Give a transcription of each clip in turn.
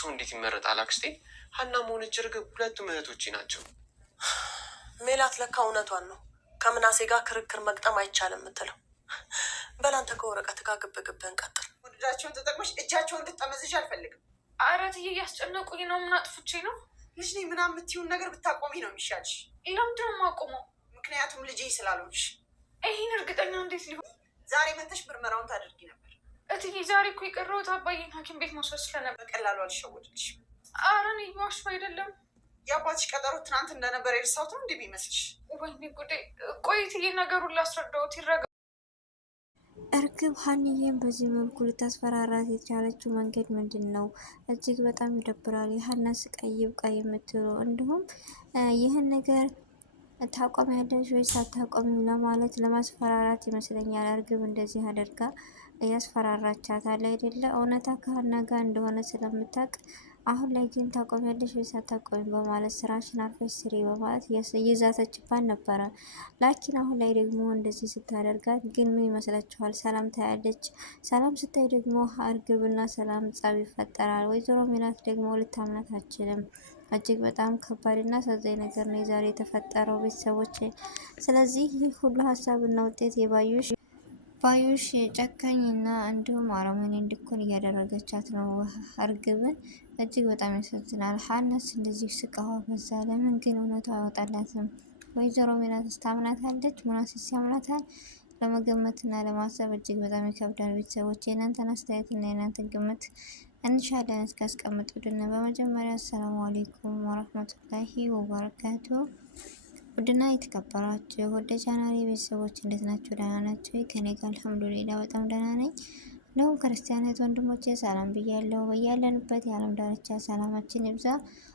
ሰው እንዴት ይመረጣል? አክስቴ ሀና መሆነች እርግብ ሁለቱም እህቶቼ ናቸው። ሜላት ለካ እውነቷን ነው። ከምናሴ ጋር ክርክር መግጠም አይቻልም የምትለው። በላንተ ከወረቀት ጋር ግብግብህን ቀጥል። ወደዳቸውን ተጠቅመሽ እጃቸውን እንድትጠመዝሽ አልፈልግም። ኧረ እትዬ እያስጨነቁኝ ነው። ምን አጥፍቼ ነው? ልጅ ነኝ ምናምን የምትይውን ነገር ብታቆሚ ነው የሚሻልሽ። ለምንድን ነው የማቆመው? ምክንያቱም ልጄ ስላልሆንሽ። ይህን እርግጠኛ እንዴት ሊሆን? ዛሬ መተሽ ምርመራውን ታደርጊ ነበር እትዬ። ዛሬ እኮ የቀረሁት አባዬን ሐኪም ቤት መውሰድ ስለነበር በቀላሉ አልሸወድልሽም። ኧረ እኔ እየዋሸሁ አይደለም። የአባትሽ ቀጠሮ ትናንት እንደነበር የርሳሁት ነው እንዲህ ቢመስልሽ? ወይኔ ጉዴ! ቆይ እትዬ ነገሩን ላስረዳሁት ይረጋ። እርግብ ሀንዬን በዚህ መልኩ ልታስፈራራት የቻለችው መንገድ ምንድን ነው? እጅግ በጣም ይደብራል። የሀና ስቃይ ይብቃ የምትሉ እንዲሁም ይህን ነገር ታቆሚያለሽ ወይስ አታቆሚም ለማለት ለማስፈራራት ይመስለኛል። እርግብ እንደዚህ አድርጋ እያስፈራራቻታል አይደለ? እውነታ ከሀና ጋር እንደሆነ ስለምታውቅ አሁን ላይ ግን ታቆሚያለሽ ወይስ አታቆሚም በማለት ስራሽን አርፈሽ ስሪ በማለት እየዛተችባት ነበረ። ላኪን አሁን ላይ ደግሞ እንደዚህ ስታደርጋት ግን ምን ይመስላችኋል? ሰላም ታያለች። ሰላም ስታይ ደግሞ እርግብና ሰላም ጸብ ይፈጠራል። ወይዘሮ ሜላት ደግሞ ልታምናት አትችልም። እጅግ በጣም ከባድና አሳዛኝ ነገር ነው ዛሬ የተፈጠረው ቤተሰቦች። ስለዚህ ይህ ሁሉ ሀሳብና ውጤት ባዩሽ ጨካኝና እንዲሁም አረመኔ እንዲኮን እያደረገቻት ነው እርግብን። እጅግ በጣም ያሳዝናል። ሀናስ እንደዚህ ስቃዋ በዛ። ለምን ግን እውነቱ አይወጣላትም? ወይዘሮ ሜላትስ ታምናታለች? ሙናሲስ ያምናታል? ለመገመትና ለማሰብ እጅግ በጣም ይከብዳል። ቤተሰቦች የእናንተን አስተያየትና የእናንተን ግምት እንሻለን እስካስቀምጡልን። በመጀመሪያ አሰላሙ አሌይኩም ወረህመቱላሂ ወበረካቱ። ውድና የተከበራችሁ ወደ ቻናሌ ቤተሰቦች እንዴት ናችሁ? ደህና ናችሁ? ከኔ ጋር አልሐምዱሊላህ በጣም ደህና ነኝ። እንደውም ክርስቲያናት ወንድሞቼ ሰላም ብያለሁ። በያለንበት የዓለም ዳርቻ ሰላማችን ይብዛ።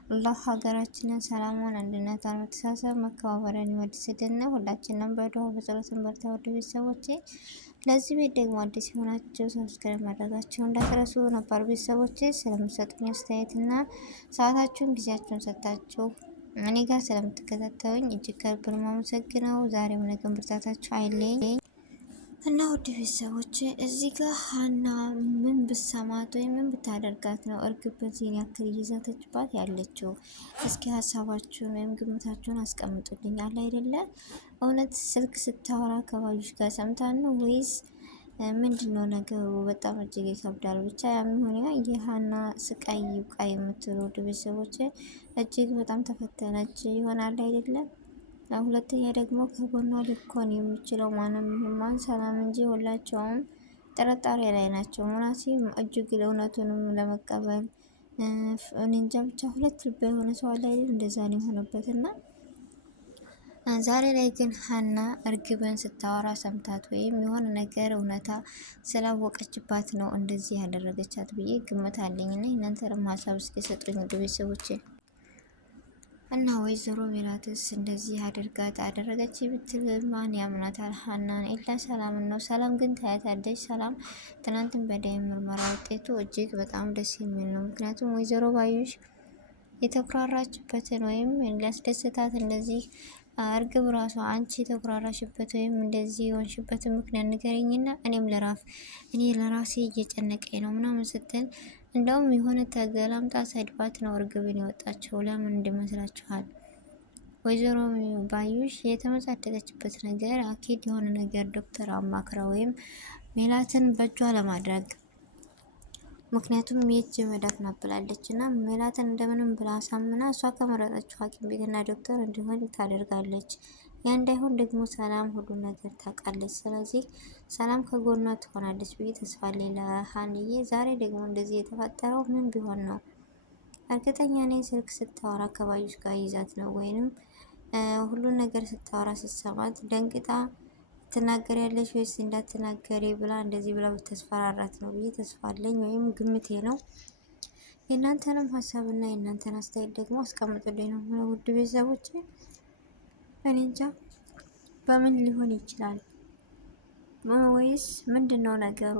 አላህ ሀገራችንን ሰላሟን፣ አንድነቷን፣ መተሳሰብ፣ መከባበርን ይወድስልን። ሁላችንም በዱዓ በጸሎትን በርታ። ወደ ቤተሰቦቼ ለዚህ ቤት ደግሞ አዲስ የሆናችሁ ሰብስክራይብ ማድረጋችሁ እንዳትረሱ። ነባር ቤተሰቦቼ ስለምሰጡኝ አስተያየትና ሰዓታችሁን ጊዜያችሁን ሰጣችሁ እኔ ጋር ስለምትከታተሉኝ እጅግ ከልብ ነው የማመሰግነው። ዛሬም ነገም ብርታታችሁ አይለኝ እና ውድ ቤተሰቦች እዚህ ጋር ሀና ምን ብሰማት ወይም ምን ብታደርጋት ነው እርግብ በዚህን ያክል እየዛተችባት ያለችው? እስኪ ሀሳባችሁን ወይም ግምታችሁን አስቀምጡልኝ። አለ አይደለ እውነት ስልክ ስታወራ ከባዩሽ ጋር ሰምታን ነው ወይስ ምንድን ነው ነገሩ? በጣም እጅግ ይከብዳል። ብቻ የሚሆን የሀና ስቃይ ይብቃ የምትሉ ውድ ቤተሰቦች እጅግ በጣም ተፈተነች ይሆናል አይደለም። ሁለተኛ ደግሞ ከጎኗ ሊኮን የሚችለው ማንም ማን ሰላም እንጂ ሁላቸውም ጥርጣሬ ላይ ናቸው። ሙናሲም እጅግ እውነቱንም ለመቀበል እንጃ ብቻ ሁለት ልብ የሆነ ሰው አለ አይደል? እንደዛ ነው የሆነበት እና ዛሬ ላይ ግን ሀና እርግብን ስታወራ ሰምታት ወይም የሆነ ነገር እውነታ ስላወቀችባት ነው እንደዚህ ያደረገቻት ብዬ ግምት አለኝ። እና እናንተንም ሀሳብ እስኪ ሰጡኝ ውድ ቤተሰቦቼ። እና ወይዘሮ ሜላትስ እንደዚህ አድርጋት አደረገች ብትል ማን ያምናታል? ሀናን ኤላ ሰላም ነው። ሰላም ግን ታያታለች። ሰላም ትናንትን በደም ምርመራ ውጤቱ እጅግ በጣም ደስ የሚል ነው። ምክንያቱም ወይዘሮ ባዩሽ የተኩራራችበትን ወይም ሊያስደስታት እንደዚህ እርግብ ራሷ አንቺ የተኩራራሽበት ወይም እንደዚህ የሆንሽበትን ምክንያት ንገረኝና እኔ ለራሴ እየጨነቀኝ ነው ምናምን ስትል እንደውም የሆነ ተገላምጣ ሰድባት ነው እርግብን የወጣቸው። ለምን እንዲመስላችኋል? ወይዘሮ ባዩሽ የተመጻደቀችበት ነገር አኪድ የሆነ ነገር ዶክተር አማክራ ወይም ሜላትን በእጇ ለማድረግ ምክንያቱም የእጅ መዳፍ ናብላለች እና ሜላትን እንደምንም ብላ አሳምና እሷ ከመረጠችው ሐኪም ቤትና ዶክተር እንዲሆን ታደርጋለች። ያ እንዳይሆን ደግሞ ሰላም ሁሉ ነገር ታውቃለች። ስለዚህ ሰላም ከጎኗ ትሆናለች ብዬ ተስፋ አለኝ ለሀንዬ። ዛሬ ደግሞ እንደዚህ የተፈጠረው ምን ቢሆን ነው? እርግጠኛ ነኝ ስልክ ስታወራ ከባዩሽ ጋር ይዛት ነው ወይንም ሁሉን ነገር ስታወራ ስትሰማት ደንግጣ ትናገሪያለሽ ወይስ እንዳትናገሪ ብላ እንደዚህ ብላ ብታስፈራራት ነው ብዬ ተስፋ አለኝ፣ ወይም ግምቴ ነው። የእናንተንም ሀሳብና የእናንተን አስተያየት ደግሞ አስቀምጡልኝ ነው ውድ ቤተሰቦች። እኔ እንጃ በምን ሊሆን ይችላል ወይስ ምንድን ነው ነገሩ?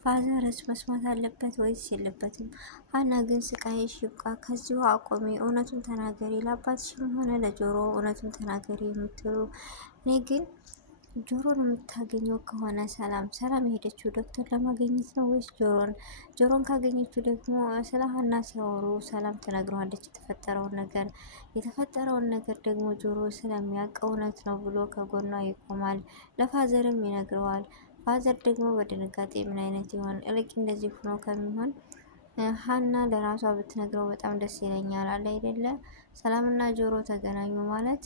ፋዘርስ መስማት አለበት ወይስ የለበትም? ሀና ግን ስቃይሽ ይብቃ፣ ከዚሁ አቆሚ፣ እውነቱን ተናገሪ፣ ለአባትሽም ሆነ ለጆሮ እውነቱን ተናገሪ የምትሉ እኔ ግን ጆሮን የምታገኘው ከሆነ ሰላም የሄደችው ዶክተር ለማግኘት ነው ወይስ ጆሮን ካገኘችው ደግሞ ስለ ሀና ሲያወሩ ሰላም ትነግረዋለች የተፈጠረውን ነገር ደግሞ ጆሮ ስለሚያውቅ እውነት ነው ብሎ ከጎኗ ይቆማል። ለፋዘርም ይነግረዋል። ፋዘር ደግሞ በድንጋጤ ምን አይነት ይሆን እልቅ እንደዚህ ሆኖ ከሚሆን ሀና ለራሷ ብትነግረው በጣም ደስ ይለኛል አለ አይደለ። ሰላምና ጆሮ ተገናኙ ማለት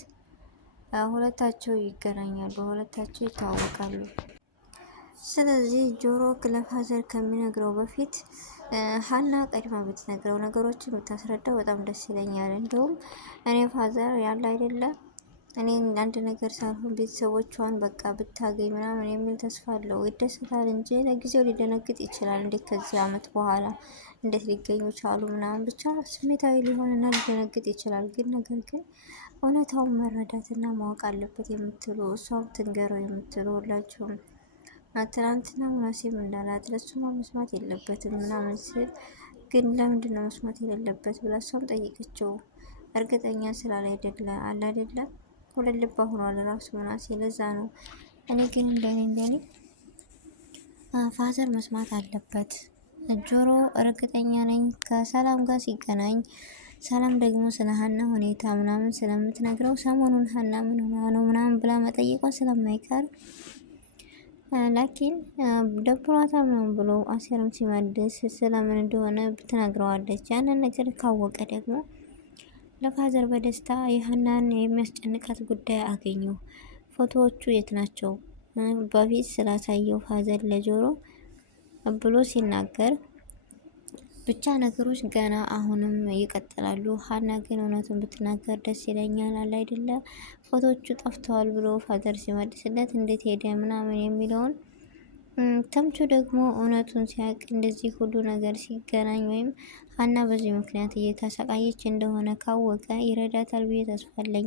ሁለታቸው ይገናኛሉ፣ ሁለታቸው ይተዋወቃሉ። ስለዚህ ጆሮ ለፋዘር ከሚነግረው በፊት ሀና ቀድማ ብትነግረው ነገሮችን ብታስረዳው በጣም ደስ ይለኛል። እንደውም እኔ ፋዘር ያለ አይደለ እኔ አንድ ነገር ሳልሆን ቤተሰቦቿን በቃ ብታገኝ ምናምን የሚል ተስፋ አለው። ይደሰታል እንጂ ለጊዜው ሊደነግጥ ይችላል። እንዴት ከዚህ አመት በኋላ እንዴት ሊገኙ ቻሉ ምናምን ብቻ ስሜታዊ ሊሆንና ሊደነግጥ ይችላል። ነገር ግን እውነታውን መረዳትና ማወቅ አለበት የምትሉ እሷም ትንገረው የምትሉ ሁላችሁም ትናንትና ሙናሴም እንዳላት ለሱማ መስማት የለበትም ምናምን ስል ግን ለምንድን ነው መስማት የሌለበት ብላ እሷም ጠይቀችው። እርግጠኛ ስላል አይደለ አለ አይደለ ሁለት ልባ ሆኗል ራሱ ሙናሴ። ለዛ ነው እኔ ግን እንደኔ ፋዘር መስማት አለበት። ጆሮ እርግጠኛ ነኝ ከሰላም ጋር ሲገናኝ ሰላም ደግሞ ስለ ሀና ሁኔታ ምናምን ስለምትነግረው ሰሞኑን ሀና ምን ሆና ነው ምናምን ብላ መጠየቋ ስለማይቀር ላኪን ደብሯታል ምናምን ብሎ አሴርም ሲመልስ ስለምን እንደሆነ ትነግረዋለች። ያንን ነገር ካወቀ ደግሞ ለፋዘር በደስታ የሀናን የሚያስጨንቃት ጉዳይ አገኘው። ፎቶዎቹ የት ናቸው በፊት ስላሳየው ፋዘር ለጆሮ ብሎ ሲናገር ብቻ ነገሮች ገና አሁንም ይቀጥላሉ። ሀና ግን እውነቱን ብትናገር ደስ ይለኛል አለ አይደለ። ፎቶዎቹ ጠፍተዋል ብሎ ፋዘር ሲመልስለት እንዴት ሄደ ምናምን የሚለውን ተምቹ ደግሞ እውነቱን ሲያውቅ እንደዚህ ሁሉ ነገር ሲገናኝ ወይም ሀና በዚህ ምክንያት እየተሰቃየች እንደሆነ ካወቀ ይረዳታል ብዬ ተስፋ አለኝ።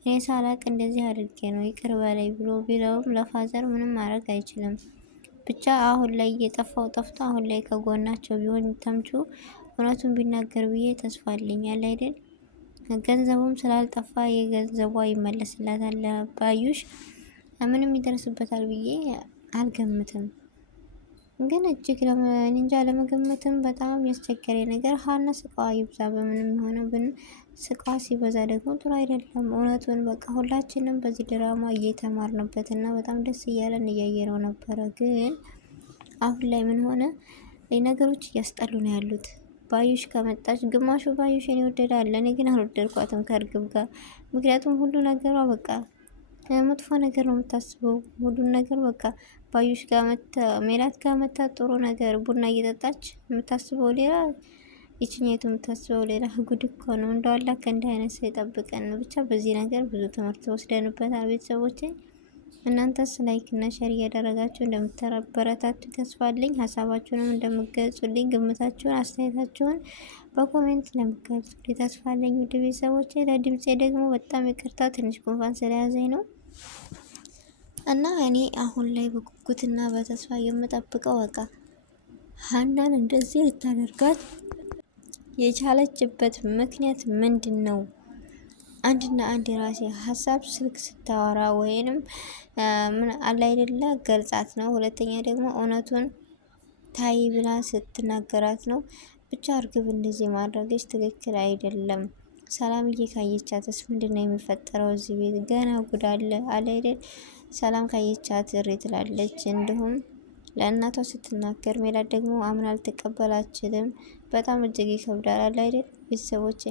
እኔ ሳላቅ እንደዚህ አድርጌ ነው ይቅር በላይ ብሎ ቢለውም ለፋዘር ምንም ማድረግ አይችልም። ብቻ አሁን ላይ እየጠፋው ጠፍቶ አሁን ላይ ከጎናቸው ቢሆን ተምቹ እውነቱን ቢናገር ብዬ ተስፋ አለኝ አለ አይደል። ገንዘቡም ስላልጠፋ የገንዘቧ ይመለስላታል። ባዩሽ ምንም ይደርስበታል ብዬ አልገምትም። ግን እጅግ እንጃ ለመገመትም በጣም ያስቸገረ ነገር ሀና ስቃዋ ይብዛ በምንም ሆነ ብን ስቃዋ ሲበዛ ደግሞ ጥሩ አይደለም። እውነቱን በቃ ሁላችንም በዚህ ድራማ እየተማርንበት እና በጣም ደስ እያለን እያየነው ነበረ። ግን አሁን ላይ ምን ሆነ ነገሮች እያስጠሉ ነው ያሉት። ባዩሽ ከመጣች ግማሹ ባዩሽን ይወደዳል፣ እኔ ግን አልወደድኳትም ከእርግብ ጋር። ምክንያቱም ሁሉ ነገሯ በቃ መጥፎ ነገር ነው የምታስበው። ሁሉን ነገር በቃ ባዩሽ ጋር ሜላት ጋር መታ ጥሩ ነገር ቡና እየጠጣች የምታስበው ሌላ፣ ይችኛይቱ የምታስበው ሌላ። ጉድ እኮ ነው። እንደው አላህ ከእንዲህ አይነት ሰው ይጠብቀን። ብቻ በዚህ ነገር ብዙ ትምህርት ወስደንበታል። ቤተሰቦቼ እናንተስ ላይክ እና ሼር እያደረጋችሁ እንደምታበረታቱ ተስፋ አለኝ። ሀሳባችሁንም እንደምትገልጹልኝ፣ ግምታችሁን፣ አስተያየታችሁን በኮሜንት እንደምትገልጹልኝ ተስፋ አለኝ። ውድ ቤተሰቦቼ ለድምፄ ደግሞ በጣም ይቅርታ፣ ትንሽ ጉንፋን ስለያዘኝ ነው እና እኔ አሁን ላይ በጉጉትና በተስፋ የምጠብቀው በቃ ሀናን እንደዚህ ልታደርጋት የቻለችበት ምክንያት ምንድን ነው? አንድና አንድ የራሴ ሀሳብ ስልክ ስታወራ ወይንም ምን አለ አይደለ ገልጻት ነው። ሁለተኛ ደግሞ እውነቱን ታይ ብላ ስትናገራት ነው። ብቻ እርግብ እንደዚህ ማድረግች ትክክል አይደለም። ሰላምዬ ካየቻትስ ምንድነው የሚፈጠረው? እዚህ ቤት ገና ጉድ አለ አይደል? ሰላም ካየቻት እሪ ትላለች። እንዲሁም ለእናቷ ስትናገር ሜላት ደግሞ አምና ልትቀበል አትችልም። በጣም እጅግ ይከብዳል አይደል ቤተሰቦቼ?